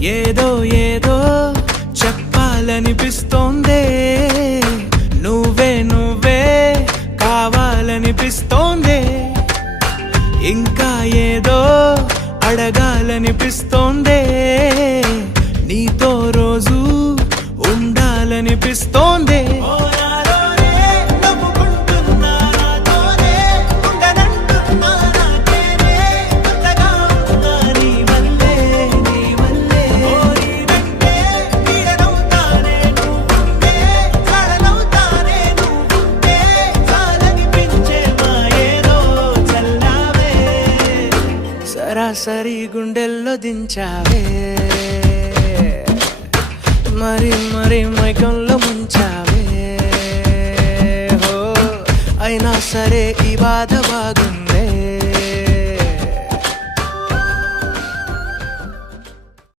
ఏదో ఏదో చెప్పాలనిపిస్తోందే, నువ్వే నువ్వే కావాలనిపిస్తోందే, ఇంకా ఏదో అడగాలనిపిస్తోందే, నీతో రోజు ఉండాలనిపిస్తోందే. సరాసరి గుండెల్లో దించావే, మరి మరి మైకంలో ముంచావే. అయినా సరే ఈ బాధ